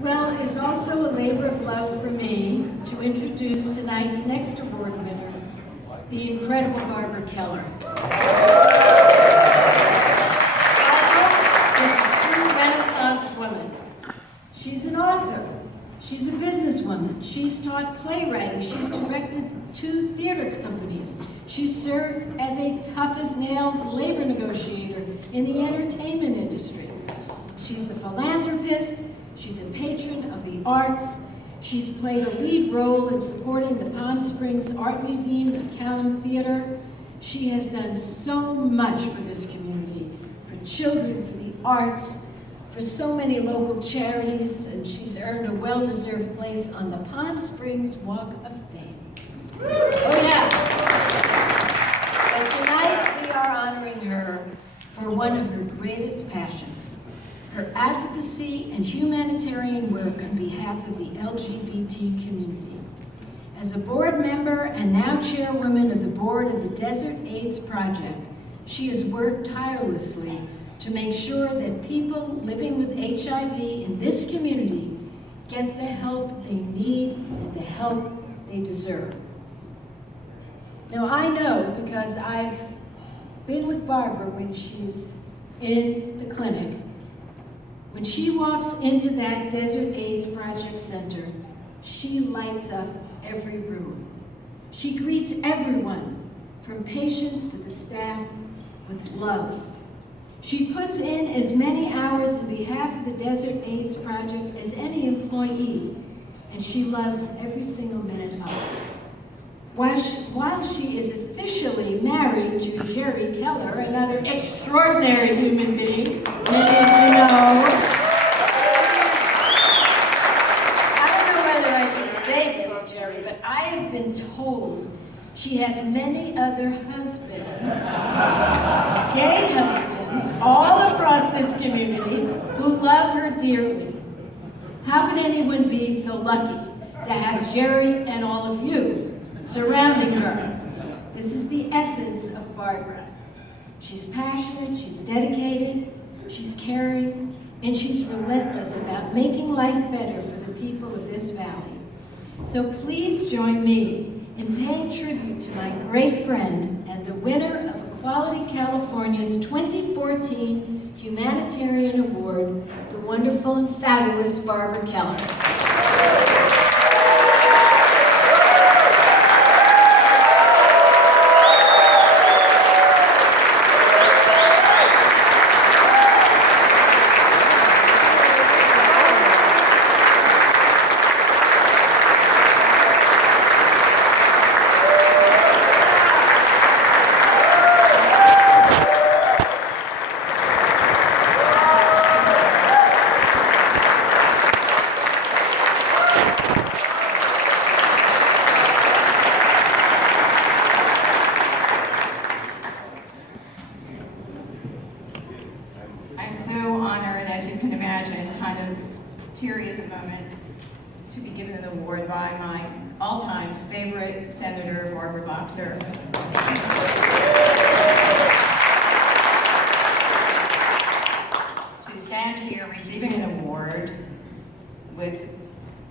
Well, it's also a labor of love for me to introduce tonight's next award winner, the incredible Barbara Keller. Barbara is a true Renaissance woman. She's an author. She's a businesswoman. She's taught playwriting. She's directed 2 theater companies. She's served as a tough-as-nails labor negotiator in the entertainment industry. She's a philanthropist. She's a patron of the arts. She's played a lead role in supporting the Palm Springs Art Museum and Callum Theater. She has done so much for this community, for children, for the arts, for so many local charities, and she's earned a well-deserved place on the Palm Springs Walk of Fame. Oh yeah. But tonight we are honoring her for one of her greatest passions, her advocacy and humanitarian work on behalf of the LGBT community. As a board member and now chairwoman of the board of the Desert AIDS Project, she has worked tirelessly to make sure that people living with HIV in this community get the help they need and the help they deserve. Now I know, because I've been with Barbara when she's in the clinic, when she walks into that Desert AIDS Project Center, she lights up every room. She greets everyone, from patients to the staff, with love. She puts in as many hours on behalf of the Desert AIDS Project as any employee, and she loves every single minute of it. While she is officially married to Jerry Keller, another extraordinary human being, many of you know. I don't know whether I should say this, Jerry, but I have been told she has many other husbands, gay husbands, all across this community who love her dearly. How could anyone be so lucky to have Jerry and all of you surrounding her? This is the essence of Barbara. She's passionate, she's dedicated, she's caring, and she's relentless about making life better for the people of this valley. So please join me in paying tribute to my great friend and the winner of Equality California's 2014 Humanitarian Award, the wonderful and fabulous Barbara Keller. I'm so honored, as you can imagine, kind of teary at the moment, to be given an award by my all-time favorite Senator, Barbara Boxer. To stand here receiving an award with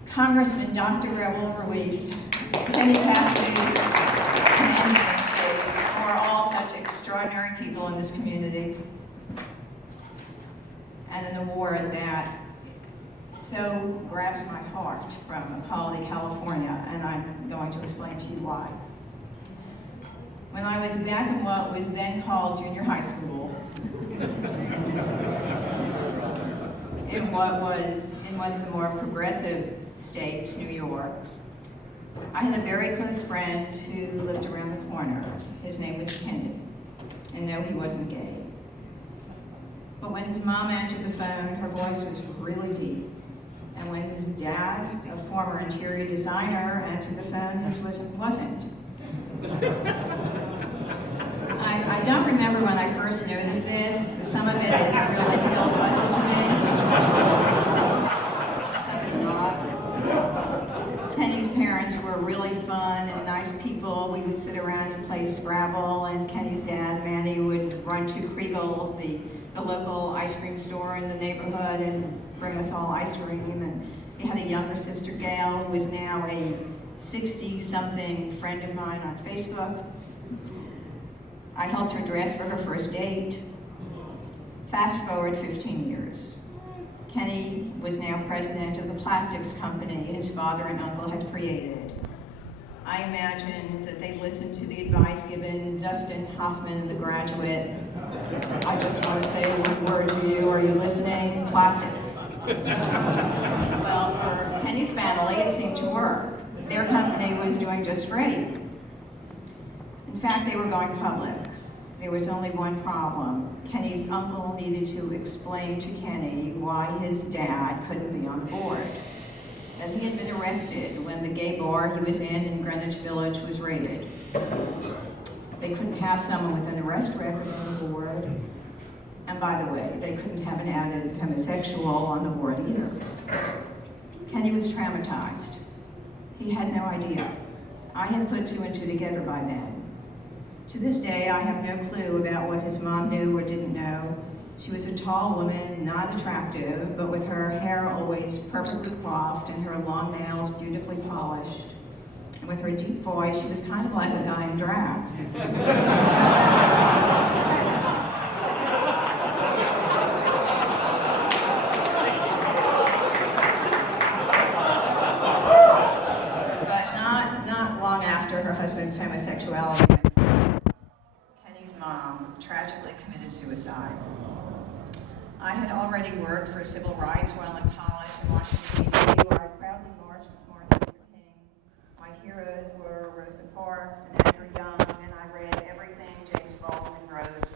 Congressman Dr. Raul Ruiz, Penny Cassidy, and Nancy, who are all such extraordinary people in this community, and an award that so grabs my heart from Equality California, and I'm going to explain to you why. When I was back in what was then called junior high school, in what was in one of the more progressive states, New York, I had a very close friend who lived around the corner. His name was Kenny, and no, he wasn't gay. But when his mom answered the phone, her voice was really deep. And when his dad, a former interior designer, answered the phone, his wasn't. I don't remember when I first noticed this. Some of it is really still a puzzle to me. Some is not. Kenny's parents were really fun and nice people. We would sit around and play Scrabble, and Kenny's dad, Manny, would run to Kriegel's, the local ice cream store in the neighborhood, and bring us all ice cream. And he had a younger sister, Gail, who is now a 60-something friend of mine on Facebook. I helped her dress for her first date. Fast forward 15 years. Kenny was now president of the plastics company his father and uncle had created. I imagine that they listened to the advice given Dustin Hoffman, The Graduate. I just want to say one word to you. Are you listening? Plastics. Well, for Kenny's family, it seemed to work. Their company was doing just great. In fact, they were going public. There was only one problem. Kenny's uncle needed to explain to Kenny why his dad couldn't be on board. That he had been arrested when the gay bar he was in Greenwich Village was raided. They couldn't have someone with an arrest record on the board. And by the way, they couldn't have an added homosexual on the board either. Kenny was traumatized. He had no idea. I had put two and two together by then. To this day, I have no clue about what his mom knew or didn't know. She was a tall woman, not attractive, but with her hair always perfectly coiffed and her long nails beautifully polished. And with her deep voice, she was kind of like a guy in drag. But not long after her husband's homosexuality, Kenny's mom tragically committed suicide. I had already worked for civil rights while in college in Washington, D.C., where I proudly marched with Martin Luther King. My heroes were Rosa Parks and Andrew Young, and I read everything James Baldwin wrote.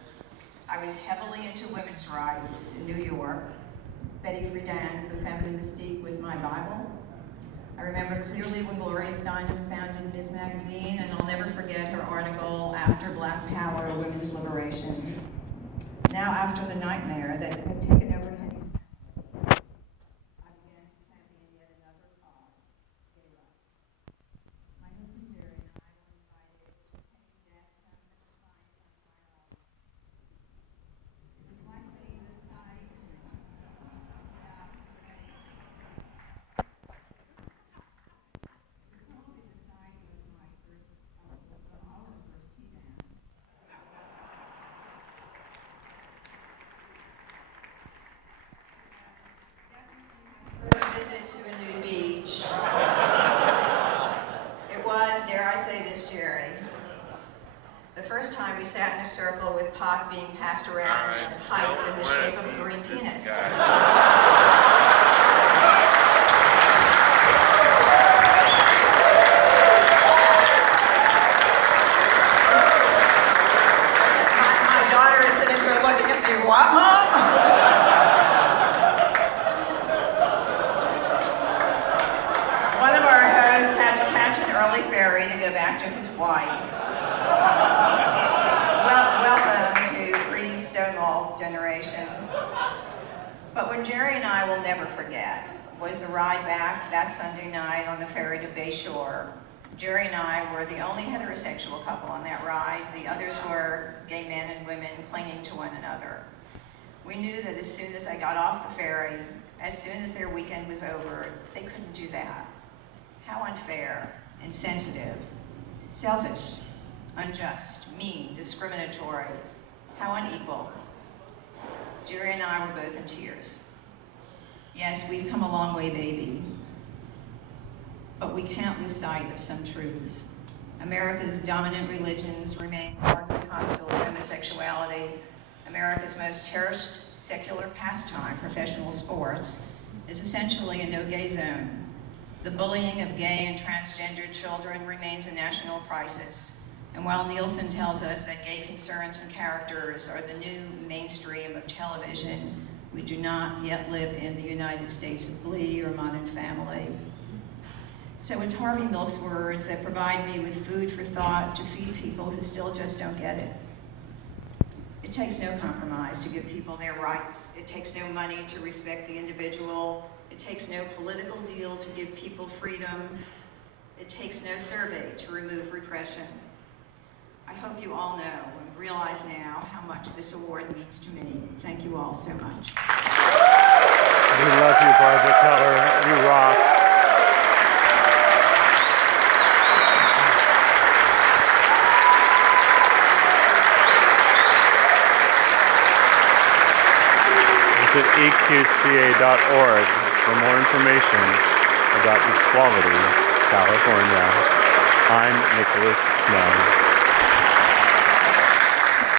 I was heavily into women's rights in New York. Betty Friedan's The Feminine Mystique was my Bible. I remember clearly when Gloria Steinem founded Ms. Magazine, and I'll never forget her article, After Black Power, Women's Liberation. Now, after the nightmare that had taken over Kenny's family, I began to champion yet another cause, gay rights. My husband Jerry and I were invited to Kenny's dad's permanent science on Fire Island. It was likely the site visit to a nude beach. It was, dare I say this, Jerry, the first time we sat in a circle with pot being passed around and a pipe in the shape of a green penis. My daughter is sitting here looking at me, what, Mom? One of our hosts had to catch an early ferry to go back to his wife. Welcome to pre-Stonewall generation. But what Jerry and I will never forget was the ride back that Sunday night on the ferry to Bayshore. Jerry and I were the only heterosexual couple on that ride. The others were gay men and women clinging to one another. We knew that as soon as they got off the ferry, as soon as their weekend was over, they couldn't do that. How unfair, insensitive, selfish, unjust, mean, discriminatory, how unequal. Jerry and I were both in tears. Yes, we've come a long way, baby, but we can't lose sight of some truths. America's dominant religions remain largely hostile to homosexuality. America's most cherished secular pastime, professional sports, is essentially a no-gay zone. The bullying of gay and transgender children remains a national crisis. And while Nielsen tells us that gay concerns and characters are the new mainstream of television, we do not yet live in the United States of Glee or Modern Family. So it's Harvey Milk's words that provide me with food for thought to feed people who still just don't get it. It takes no compromise to give people their rights. It takes no money to respect the individual. It takes no political deal to give people freedom. It takes no survey to remove repression. I hope you all know and realize now how much this award means to me. Thank you all so much. Barbara Keller, you rock. Visit EQCA.org for more information about Equality, California. I'm Nicholas Snow.